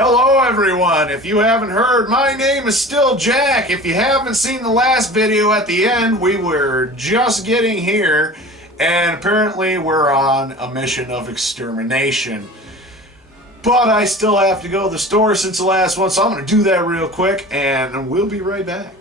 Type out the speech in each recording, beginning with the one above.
Hello everyone! If you haven't heard, my name is still Jack. If you haven't seen the last video at the end, we were just getting here, and apparently we're on a mission of extermination. But I still have to go to the store since the last one, so I'm going to do that real quick, and we'll be right back.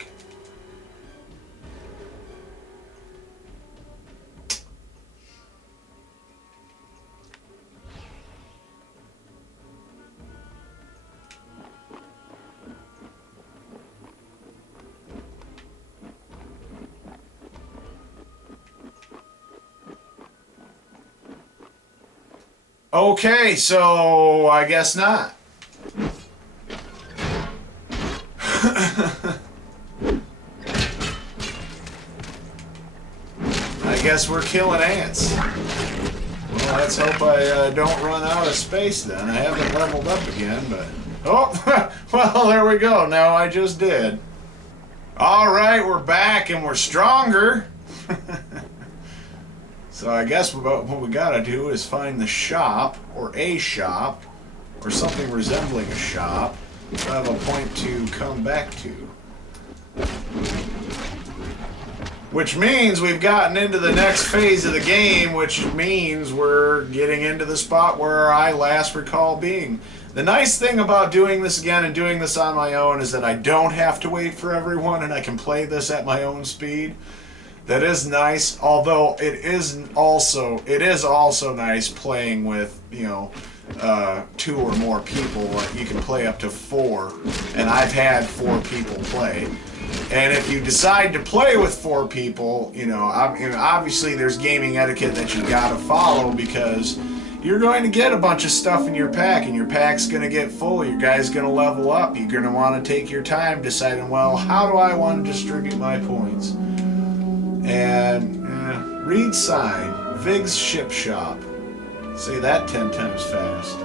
Okay, so I guess not. I guess we're killing ants. Well, let's hope I don't run out of space then. I haven't leveled up again, but... Oh, well, there we go. Now I just did. Alright, we're back and we're stronger. So I guess what we gotta do is find the shop, or a shop, or something resembling a shop, so I have a point to come back to. Which means we've gotten into the next phase of the game, which means we're getting into the spot where I last recall being. The nice thing about doing this again and doing this on my own is that I don't have to wait for everyone and I can play this at my own speed. That is nice, although it is also nice playing with, you know, 2 or more people. Like you can play up to 4, and I've had 4 people play. And if you decide to play with 4 people, you know, obviously there's gaming etiquette that you gotta follow because you're going to get a bunch of stuff in your pack, and your pack's going to get full. Your guy's going to level up. You're going to want to take your time deciding, well, how do I want to distribute my points? And read sign, Vig's ship shop. Say that 10 times fast.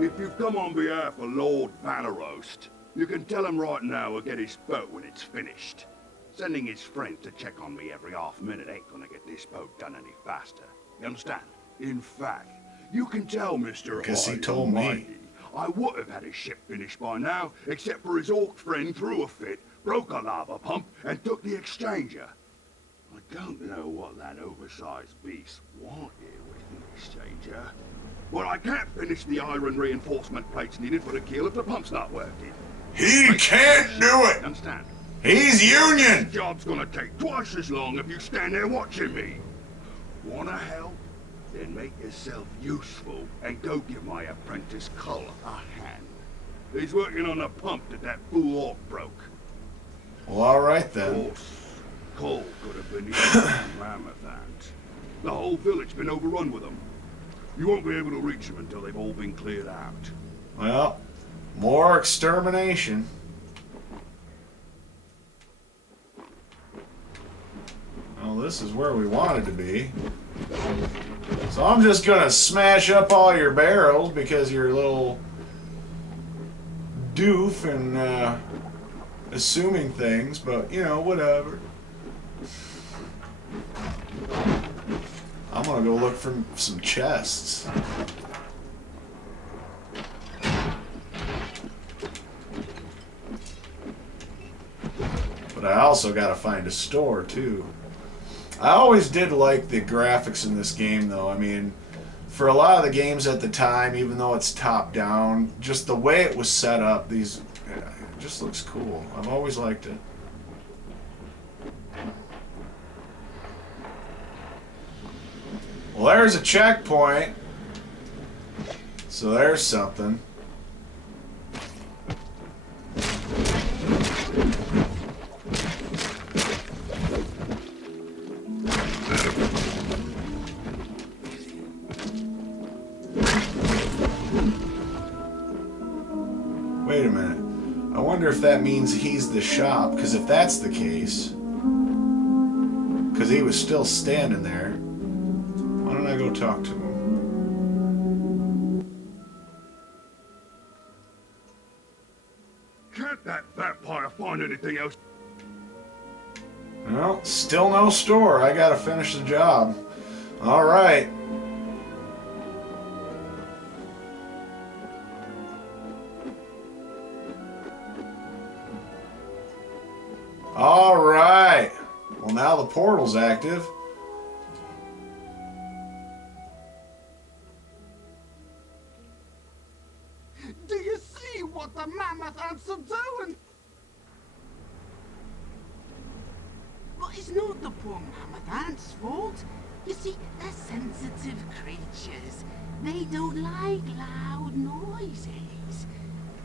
If you've come on behalf of Lord Valerost, you can tell him right now we'll get his boat when it's finished. Sending his friends to check on me every half minute ain't gonna get this boat done any faster. You understand? In fact, you can tell Mr. Because he told me. I would have had his ship finished by now, except for his orc friend threw a fit, broke a lava pump, and took the exchanger. I don't know what that oversized beast wanted with the exchanger, but I can't finish the iron reinforcement plates needed for the keel if the pump's not working. He can't do it! Understand? He's Union! The job's gonna take twice as long if you stand there watching me. Wanna help? Then make yourself useful and go give my apprentice Cull a hand. He's working on a pump that fool orc broke. Well, alright Of then. course, Cull could have been eating mammoth ants. The whole village been overrun with them. You won't be able to reach them until they've all been cleared out. Well, more extermination. Well, this is where we wanted to be. So I'm just gonna smash up all your barrels because you're a little doof and assuming things, but you know, whatever. I'm gonna go look for some chests. But I also gotta find a store too. I always did like the graphics in this game though. I mean, for a lot of the games at the time, even though it's top down, just the way it was set up, it just looks cool. I've always liked it. Well, there's a checkpoint. So there's something. Wait a minute. I wonder if that means he's the shop, because if that's the case, because he was still standing there, why don't I go talk to him? Can't that vampire find anything else? Well, still no store. I gotta finish the job. Alright. Alright. Well, now the portal's active. Do you see what the mammoth ants are doing? Well, it's not the poor mammoth ants' fault. You see, they're sensitive creatures. They don't like loud noises.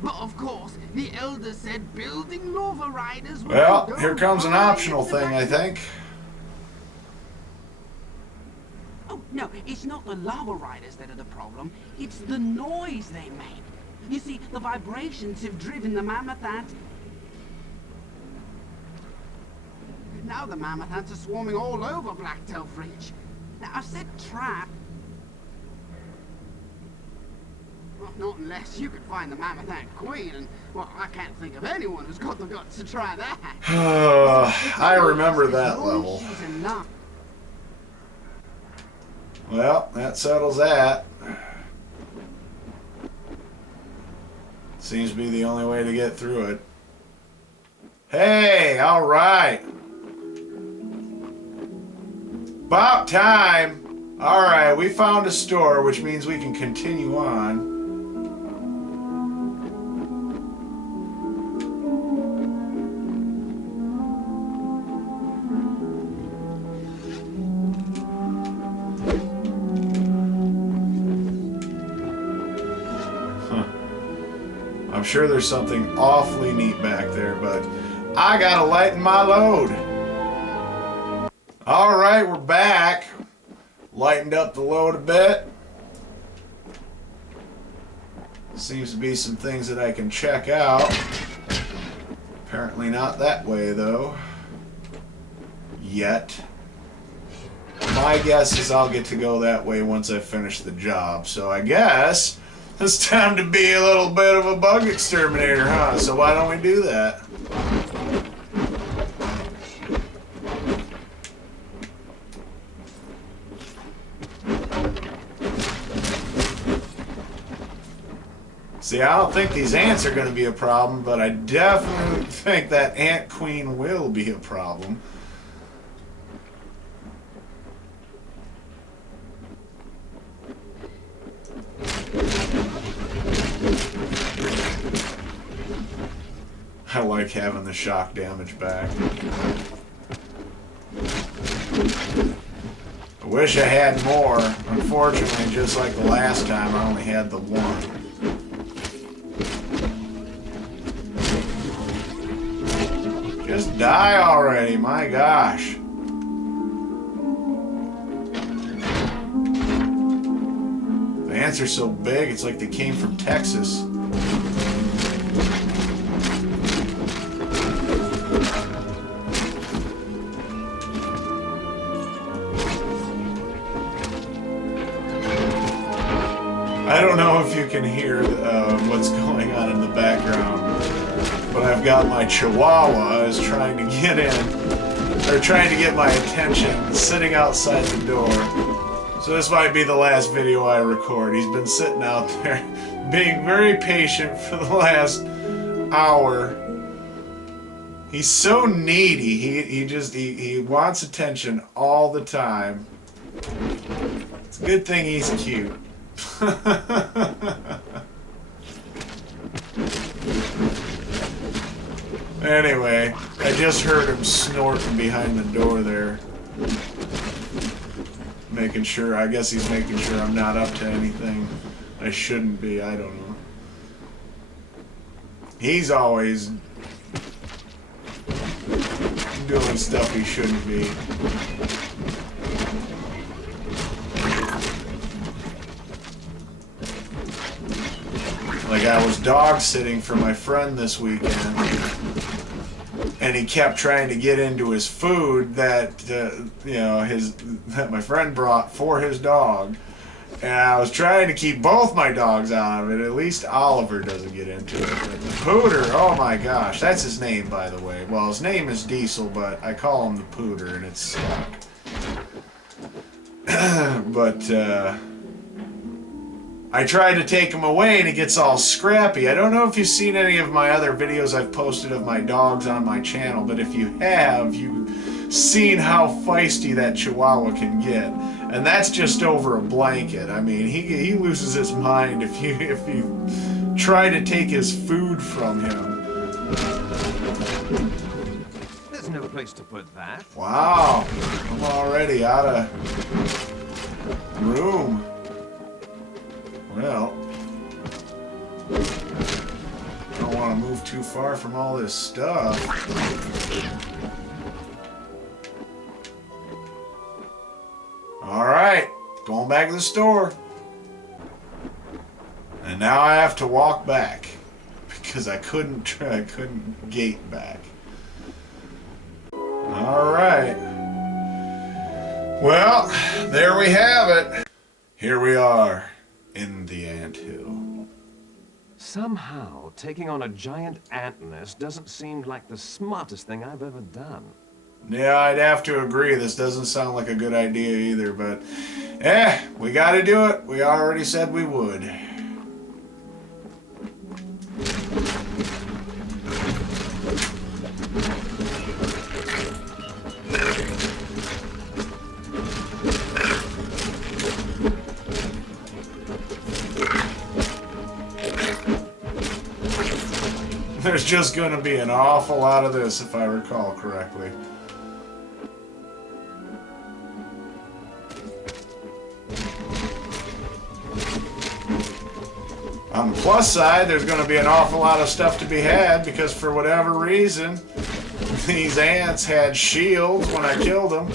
But of course, the elder said building lava riders would Well, go here comes an right optional into thing, that- I think. Oh, no, it's not the lava riders that are the problem. It's the noise they make. You see, the vibrations have driven the mammoth ants. Now the mammoth ants are swarming all over Blacktail Reach. Now, I've said trap. Well, not unless you could find the mammoth ant queen, and, well, I can't think of anyone who's got the guts to try that. I remember that level. She's enough. Well, that settles that. Seems to be the only way to get through it. Hey, alright. About time. Alright, we found a store, which means we can continue on. I'm sure there's something awfully neat back there, but I gotta lighten my load. Alright, we're back. Lightened up the load a bit. Seems to be some things that I can check out. Apparently not that way, though. Yet. My guess is I'll get to go that way once I finish the job. So I guess it's time to be a little bit of a bug exterminator, huh? So why don't we do that? See, I don't think these ants are going to be a problem, but I definitely think that ant queen will be a problem. I like having the shock damage back. I wish I had more. Unfortunately, just like the last time, I only had the one. Just die already, my gosh. The ants are so big, it's like they came from Texas. I don't know if you can hear what's going on in the background, but I've got my Chihuahua is trying to get in, or trying to get my attention, sitting outside the door. So this might be the last video I record. He's been sitting out there, being very patient for the last hour. He's so needy. He wants attention all the time. It's a good thing he's cute. Anyway, I just heard him snorting behind the door there. Making sure, I guess he's making sure I'm not up to anything I shouldn't be, I don't know. He's always doing stuff he shouldn't be. Like, I was dog sitting for my friend this weekend, and he kept trying to get into his food that that my friend brought for his dog, And I was trying to keep both my dogs out of it. At least Oliver doesn't get into it. But the Pooter, oh my gosh. That's his name, by the way. Well, his name is Diesel, but I call him the Pooter, and it's stuck. But, I tried to take him away, and he gets all scrappy. I don't know if you've seen any of my other videos I've posted of my dogs on my channel, but if you have, you've seen how feisty that Chihuahua can get. And that's just over a blanket. I mean, he loses his mind if you try to take his food from him. There's no place to put that. Wow, I'm already out of room. Well, I don't want to move too far from all this stuff. Alright, going back to the store. And now I have to walk back. Because I couldn't gate back. Alright. Well, there we have it. Here we are in the anthill. Somehow, taking on a giant ant nest doesn't seem like the smartest thing I've ever done. Yeah, I'd have to agree. This doesn't sound like a good idea either, but we gotta do it. We already said we would. There's just gonna be an awful lot of this, if I recall correctly. On the plus side, there's going to be an awful lot of stuff to be had because for whatever reason, these ants had shields when I killed them.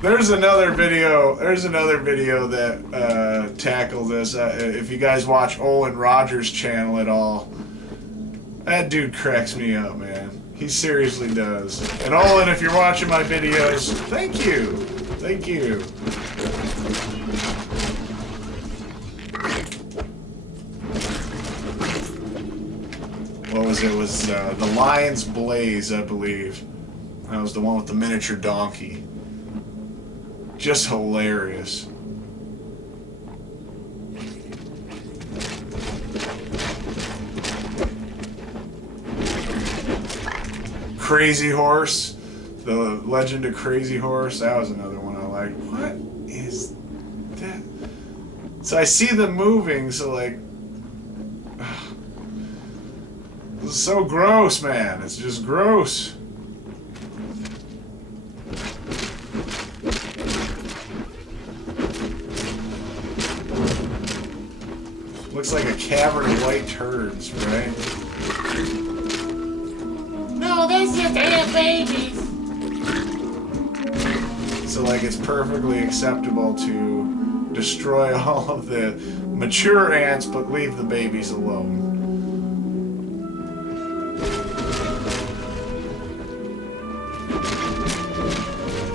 There's another video that tackles this. If you guys watch Olin Rogers' channel at all, that dude cracks me up, man. He seriously does. And Olin, if you're watching my videos, thank you. Thank you. What was it? It was the Lion's Blaze, I believe. That was the one with the miniature donkey. Just hilarious. Crazy Horse. The Legend of Crazy Horse. That was another one I liked. What is that? So I see them moving, so like... This is so gross, man. It's just gross. Looks like a cavern of white turds, right? No, that's just ant babies. So like it's perfectly acceptable to destroy all of the mature ants but leave the babies alone.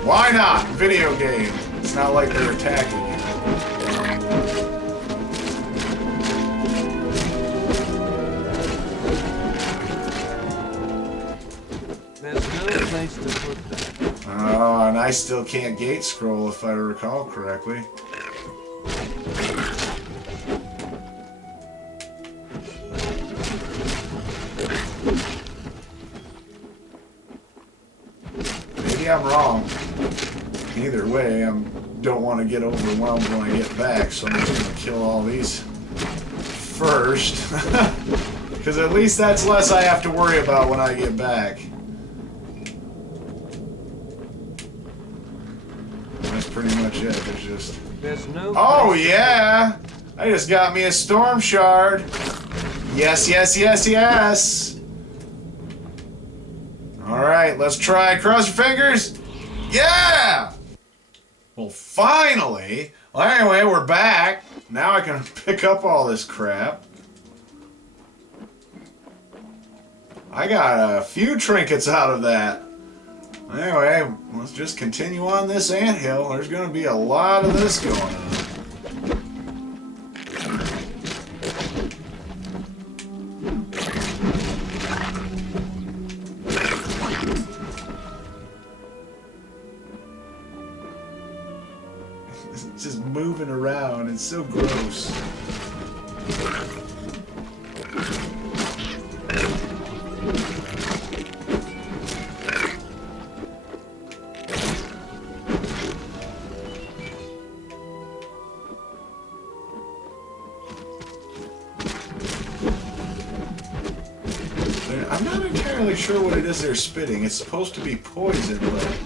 Why not? Video game. It's not like they're attacking you. There's no place to put that. Oh, and I still can't gate scroll if I recall correctly. Maybe I'm wrong. Either way, I don't want to get overwhelmed when I get back, so I'm just going to kill all these first. Because at least that's less I have to worry about when I get back. That's pretty much it. There's no Oh, place to yeah! I just got me a storm shard. Yes, yes, yes, yes! Alright, let's try. Cross your fingers. Yeah! Well, finally. Well, anyway, we're back. Now I can pick up all this crap. I got a few trinkets out of that. Anyway, let's just continue on this anthill. There's going to be a lot of this going on. It's just moving around. It's so gross. I'm not entirely sure what it is they're spitting. It's supposed to be poison, but...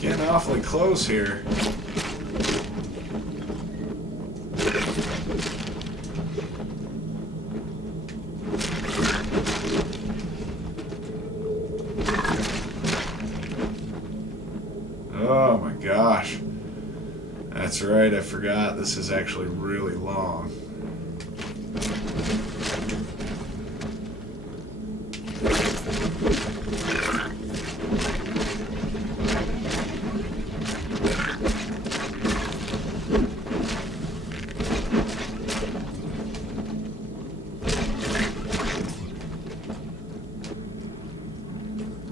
Getting awfully close here. Oh my gosh. That's right, I forgot this is actually really long.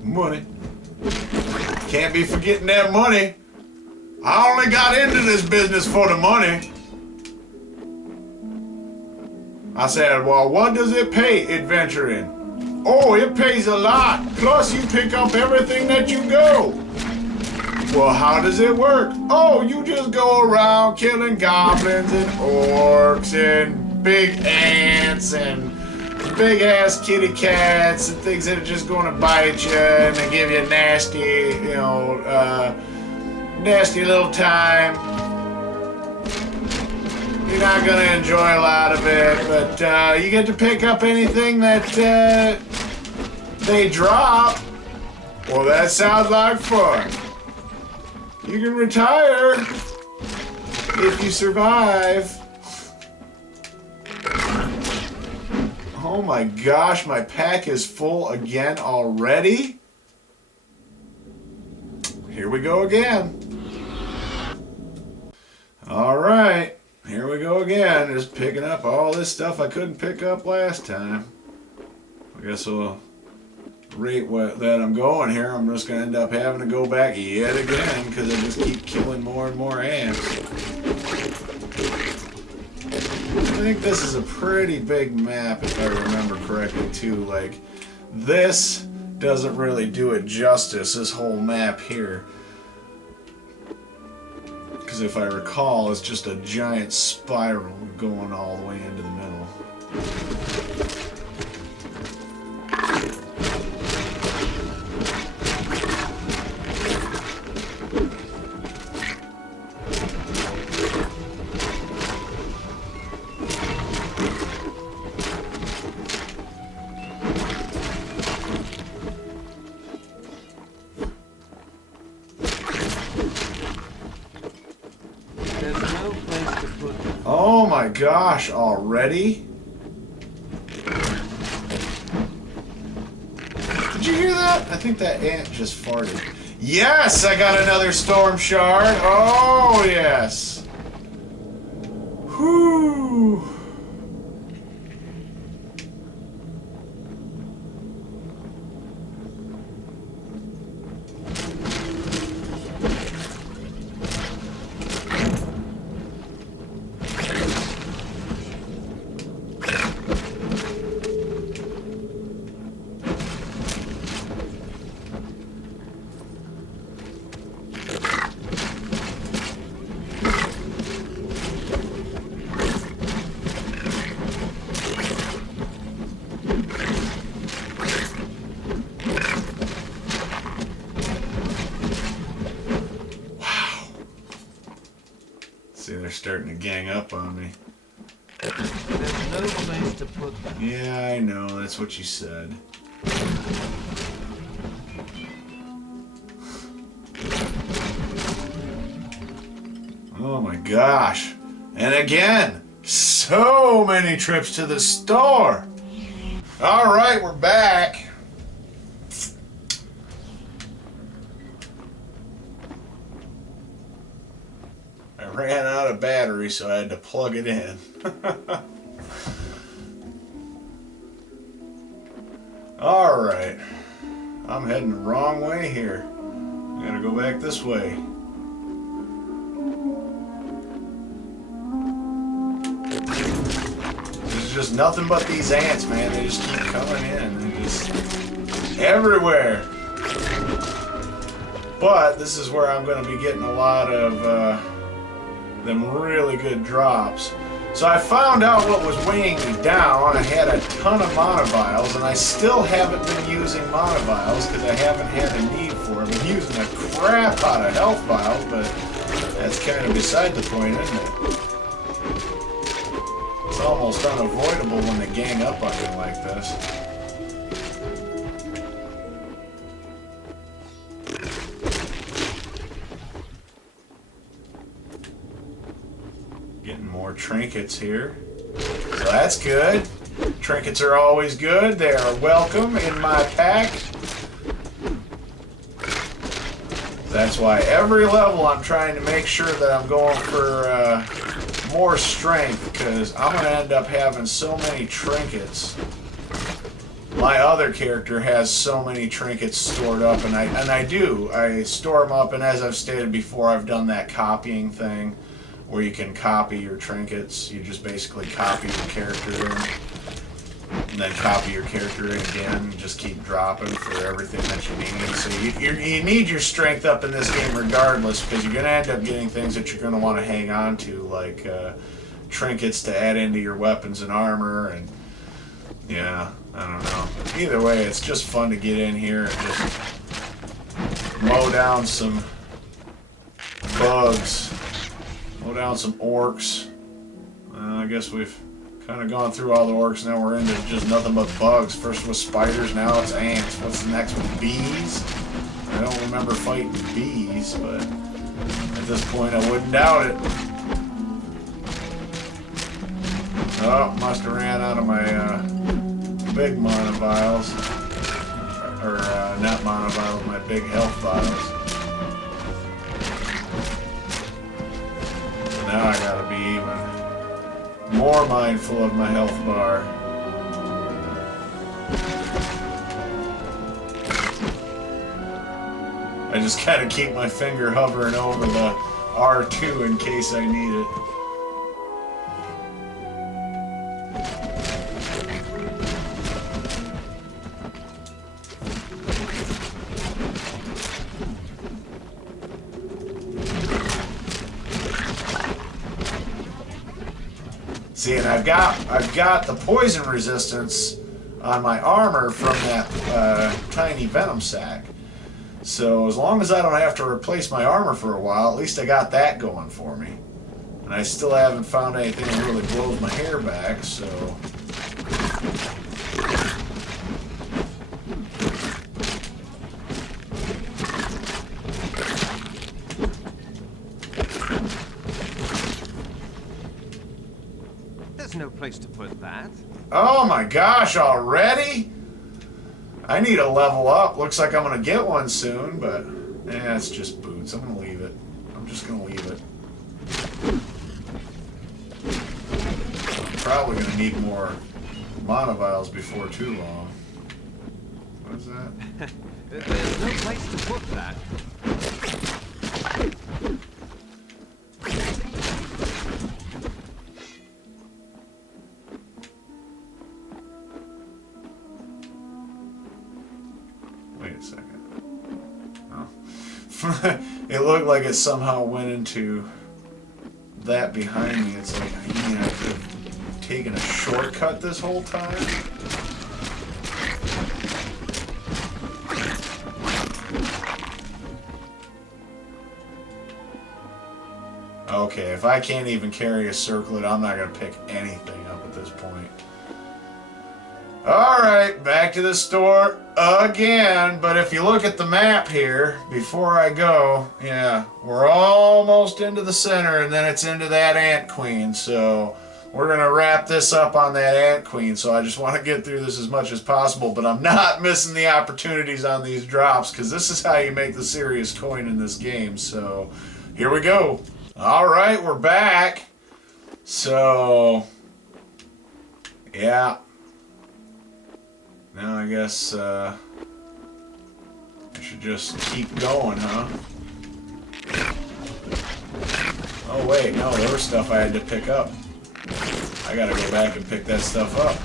Money. Can't be forgetting that money. I only got into this business for the money. I said, well, what does it pay adventuring? Oh, it pays a lot. Plus, you pick up everything that you go. Well, how does it work? Oh, you just go around killing goblins and orcs and big ants and big ass kitty cats and things that are just going to bite you and they give you nasty, nasty little time. You're not going to enjoy a lot of it, but you get to pick up anything that they drop. Well, that sounds like fun. You can retire if you survive. Oh my gosh, my pack is full again already? Here we go again. Alright, here we go again. Just picking up all this stuff I couldn't pick up last time. I guess we'll rate that I'm going here. I'm just going to end up having to go back yet again because I just keep killing more and more ants. I think this is a pretty big map if I remember correctly too. Like, this doesn't really do it justice, this whole map here. Because if I recall, it's just a giant spiral going all the way into the middle. Oh my gosh, already? Did you hear that? I think that ant just farted. Yes, I got another storm shard. Oh, yes. Whew. See, they're starting to gang up on me. There's no place to put them. Yeah, I know. That's what you said. Oh my gosh. And again, so many trips to the store. All right, we're back. ran out of battery, so I had to plug it in. Alright. I'm heading the wrong way here. I gotta go back this way. There's just nothing but these ants, man. They just keep coming in. They're just everywhere. But this is where I'm going to be getting a lot of them really good drops. So I found out what was weighing me down. I had a ton of monovials, and I still haven't been using monovials because I haven't had a need for it. I've been using a crap out of health vials, but that's kind of beside the point, isn't it? It's almost unavoidable when they gang up on you like this. Getting more trinkets here. So that's good. Trinkets are always good. They are welcome in my pack. That's why every level I'm trying to make sure that I'm going for more strength, because I'm going to end up having so many trinkets. My other character has so many trinkets stored up, and I do. I store them up, and as I've stated before, I've done that copying thing where you can copy your trinkets. You just basically copy your character in, and then copy your character in again, and just keep dropping for everything that you need. So you need your strength up in this game regardless, because you're going to end up getting things that you're going to want to hang on to, like trinkets to add into your weapons and armor, and yeah, I don't know. Either way, it's just fun to get in here and just mow down some bugs. Mow down some orcs. I guess we've kind of gone through all the orcs. Now we're into just nothing but bugs. First was spiders, now it's ants. What's the next one? Bees? I don't remember fighting bees, but at this point I wouldn't doubt it. Oh, must have ran out of my big monovials. Or not monovials, my big health vials. Now I gotta be even more mindful of my health bar. I just gotta keep my finger hovering over the R2 in case I need it. See, and I've got the poison resistance on my armor from that tiny venom sac. So as long as I don't have to replace my armor for a while, at least I got that going for me. And I still haven't found anything that really blows my hair back, so... No place to put that. Oh my gosh, already? I need a level up. Looks like I'm gonna get one soon, but it's just boots. I'm gonna leave it. I'm just gonna leave it. I'm probably gonna need more monovials before too long. What is that? There's no place to put that. Wait a second. Oh. It looked like it somehow went into that behind me. It's like, I could have taken a shortcut this whole time. Okay, if I can't even carry a circlet, I'm not going to pick anything up at this point. Alright, back to the store again. But if you look at the map here, before I go, yeah, we're almost into the center, and then it's into that ant queen. So we're going to wrap this up on that ant queen. So I just want to get through this as much as possible, but I'm not missing the opportunities on these drops, because this is how you make the serious coin in this game. So here we go. Alright, we're back. So, yeah. Now I guess I should just keep going, huh? Oh wait, no, there was stuff I had to pick up. I gotta go back and pick that stuff up.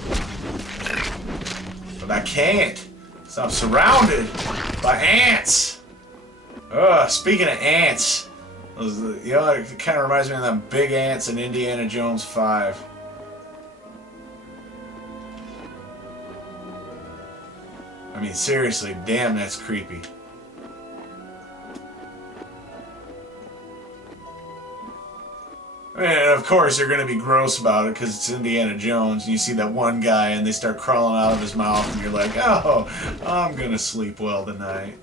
But I can't. So I'm surrounded by ants. Ugh, speaking of ants, you know, it kind of reminds me of them big ants in Indiana Jones 5. I mean, seriously, damn, that's creepy. I mean, of course, they're going to be gross about it because it's Indiana Jones, and you see that one guy, and they start crawling out of his mouth, and you're like, oh, I'm going to sleep well tonight.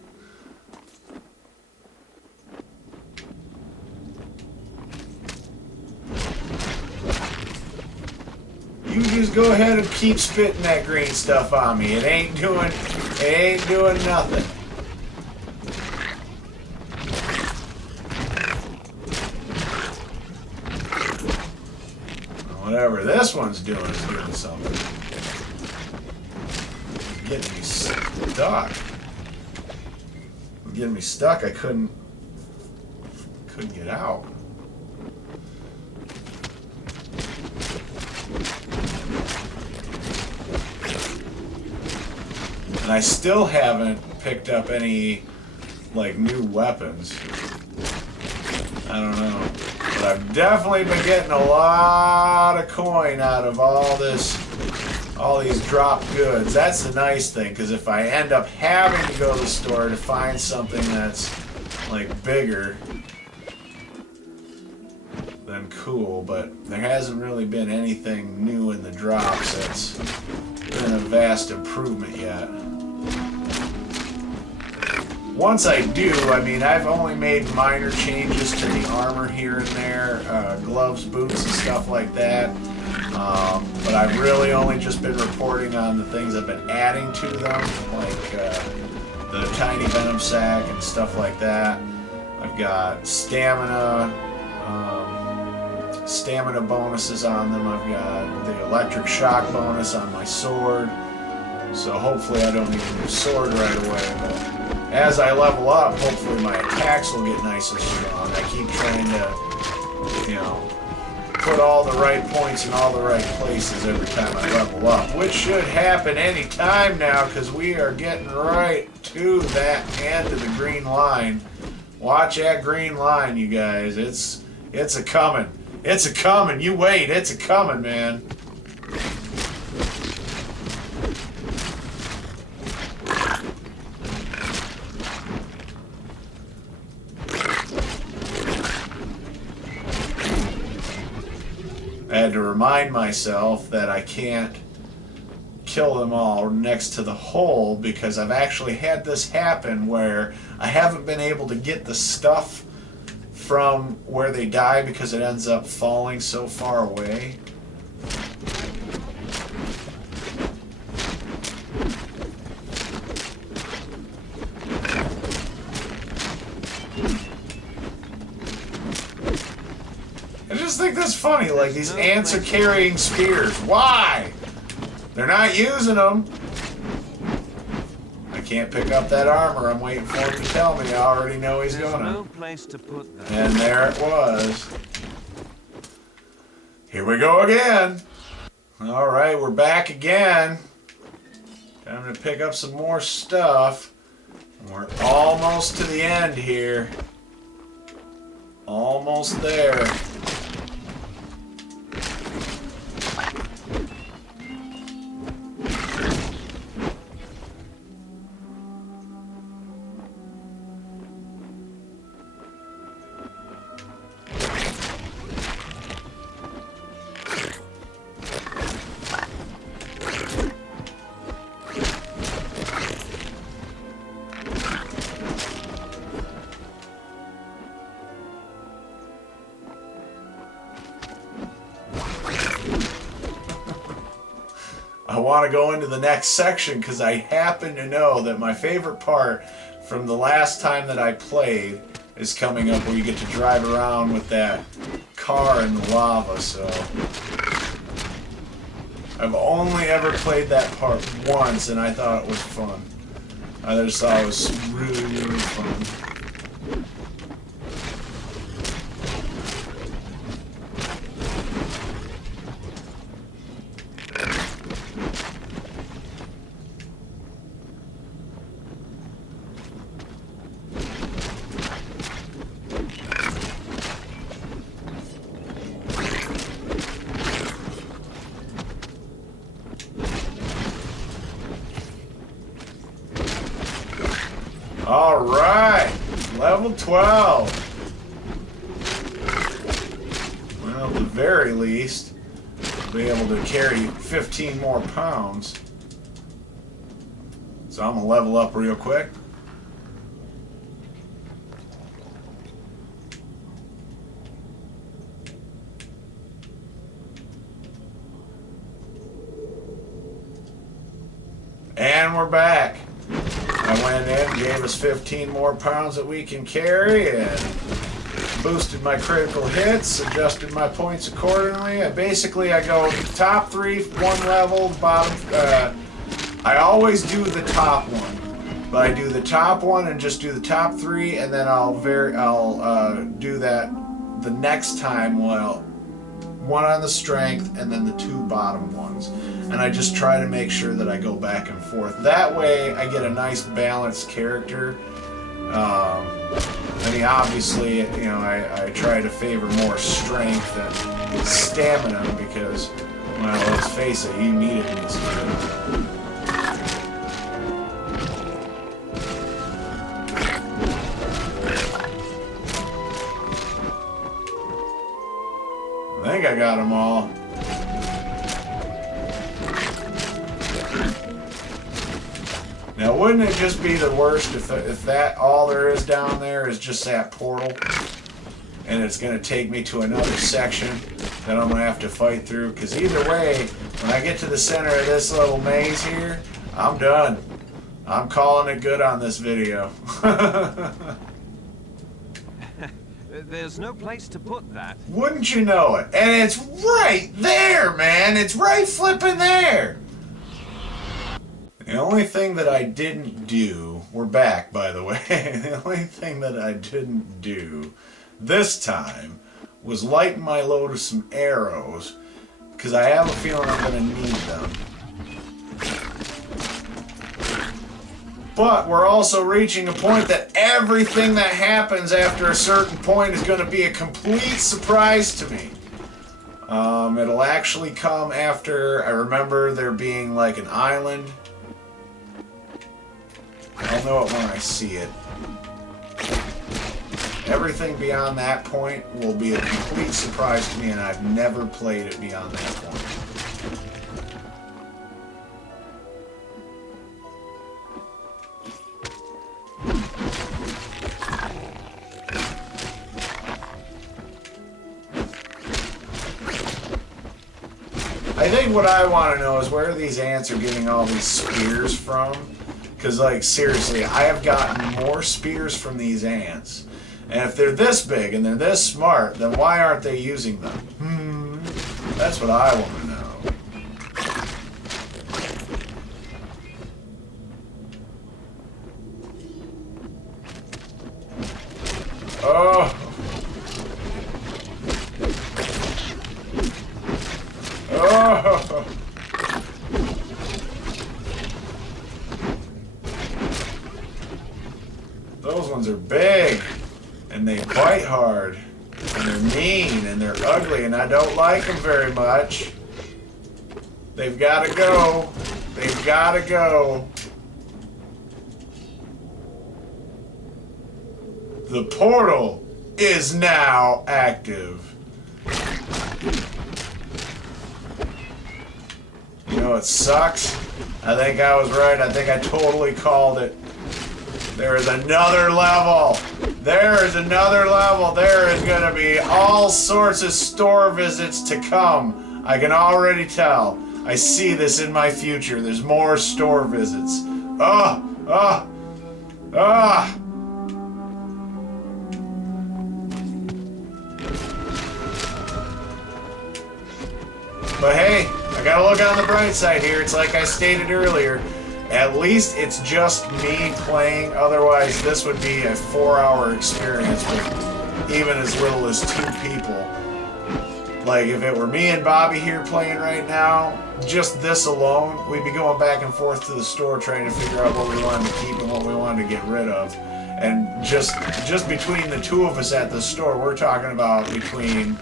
You just go ahead and keep spitting that green stuff on me. It ain't doing nothing. Whatever this one's doing is doing something. It's getting me stuck. It's getting me stuck. I couldn't get out. And I still haven't picked up any, like, new weapons. I don't know. But I've definitely been getting a lot of coin out of all these drop goods. That's the nice thing, because if I end up having to go to the store to find something that's, like, bigger, then cool. But there hasn't really been anything new in the drops that's been a vast improvement yet. Once I do, I mean, I've only made minor changes to the armor here and there, gloves, boots, and stuff like that. But I've really only just been reporting on the things I've been adding to them, like the tiny venom sac and stuff like that. I've got stamina bonuses on them. I've got the electric shock bonus on my sword. So hopefully I don't need a new sword right away, but as I level up, hopefully my attacks will get nice and strong. I keep trying to, you know, put all the right points in all the right places every time I level up, which should happen any time now, because we are getting right to that end of the green line. Watch that green line, you guys. It's a coming. It's a coming. You wait. It's a coming, man. I had to remind myself that I can't kill them all next to the hole, because I've actually had this happen where I haven't been able to get the stuff from where they die because it ends up falling so far away. I just think that's funny, like these ants are carrying spears. Why? They're not using them. I can't pick up that armor. I'm waiting for him to tell me. I already know he's gonna. No place to put that. And there it was. Here we go again. All right, we're back again. Time to pick up some more stuff. We're almost to the end here. Almost there. I want to go into the next section because I happen to know that my favorite part from the last time that I played is coming up where you get to drive around with that car in the lava, so I've only ever played that part once and I thought it was fun. I just thought it was really, really fun. All right, level 12. Well, at the very least, I'll be able to carry 15 more pounds. So I'm gonna level up real quick. And we're back. I went in, gave us 15 more pounds that we can carry, and boosted my critical hits, adjusted my points accordingly. I go top 3, 1 level, bottom. I always do the top one, but I do the top one and just do the top 3, and then I'll do that the next time. Well, 1 on the strength, and then the 2 bottom ones. And I just try to make sure that I go back and forth. That way I get a nice balanced character. I mean, obviously, you know, I try to favor more strength than stamina because, well, let's face it, you need it in this game. I think I got them all. Now, wouldn't it just be the worst if that all there is down there is just that portal, and it's going to take me to another section that I'm going to have to fight through? Because either way, when I get to the center of this little maze here, I'm done. I'm calling it good on this video. There's no place to put that. Wouldn't you know it? And it's right there, man. It's right flipping there. The only thing that I didn't do, we're back, by the way. The only thing that I didn't do this time was lighten my load of some arrows, because I have a feeling I'm going to need them. But we're also reaching a point that everything that happens after a certain point is going to be a complete surprise to me. It'll actually come after, I remember there being like an island. I'll know it when I see it. Everything beyond that point will be a complete surprise to me, and I've never played it beyond that point. I think what I want to know is where these ants are getting all these spears from. Because, like, seriously, I have gotten more spears from these ants. And if they're this big and they're this smart, then why aren't they using them? That's what I want to know. Oh! Oh! Those ones are big, and they bite hard, and they're mean, and they're ugly, and I don't like them very much. They've got to go. They've got to go. The portal is now active. You know, it sucks. I think I was right. I think I totally called it. There is another level. There is another level. There is going to be all sorts of store visits to come. I can already tell. I see this in my future. There's more store visits. But hey, I gotta look on the bright side here. It's like I stated earlier. At least it's just me playing. Otherwise, this would be a 4-hour experience with even as little as 2 people. Like, if it were me and Bobby here playing right now, just this alone, we'd be going back and forth to the store trying to figure out what we wanted to keep and what we wanted to get rid of. And just between the 2 of us at the store, we're talking about between,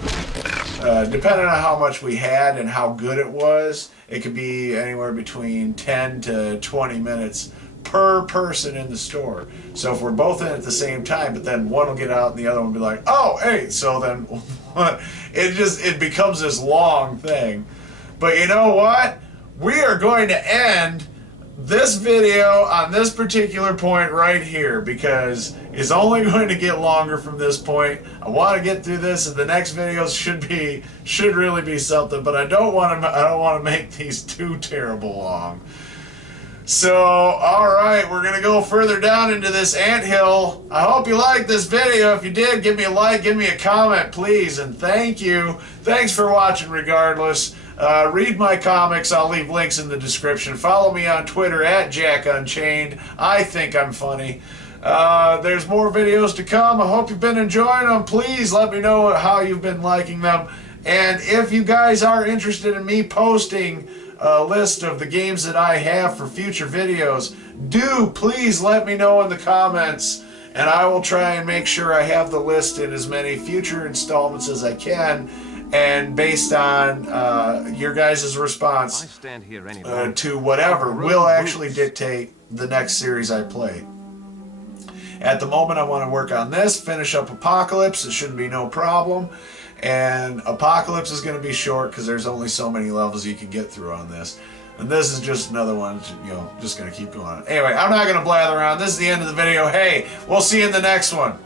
depending on how much we had and how good it was, it could be anywhere between 10 to 20 minutes per person in the store. So if we're both in at the same time, but then one will get out and the other one will be like, oh, hey, so then it becomes this long thing. But you know what? We are going to end this video on this particular point right here because it's only going to get longer from this point. I want to get through this, and the next videos should really be something, but I don't want to make these too terrible long. So, alright, we're going to go further down into this anthill. I hope you liked this video. If you did, give me a like, give me a comment, please, and thank you. Thanks for watching regardless. Read my comics. I'll leave links in the description. Follow me on Twitter at Jack Unchained. I think I'm funny. There's more videos to come. I hope you've been enjoying them. Please let me know how you've been liking them. And if you guys are interested in me posting a list of the games that I have for future videos, do please let me know in the comments, and I will try and make sure I have the list in as many future installments as I can, and based on your guys' response to whatever will actually dictate the next series I play. At the moment I want to work on this, finish up Apocalypse. It shouldn't be no problem. And Apocalypse is going to be short because there's only so many levels you can get through on this. And this is just another one, you know, just going to keep going on. Anyway, I'm not going to blather around. This is the end of the video. Hey, we'll see you in the next one.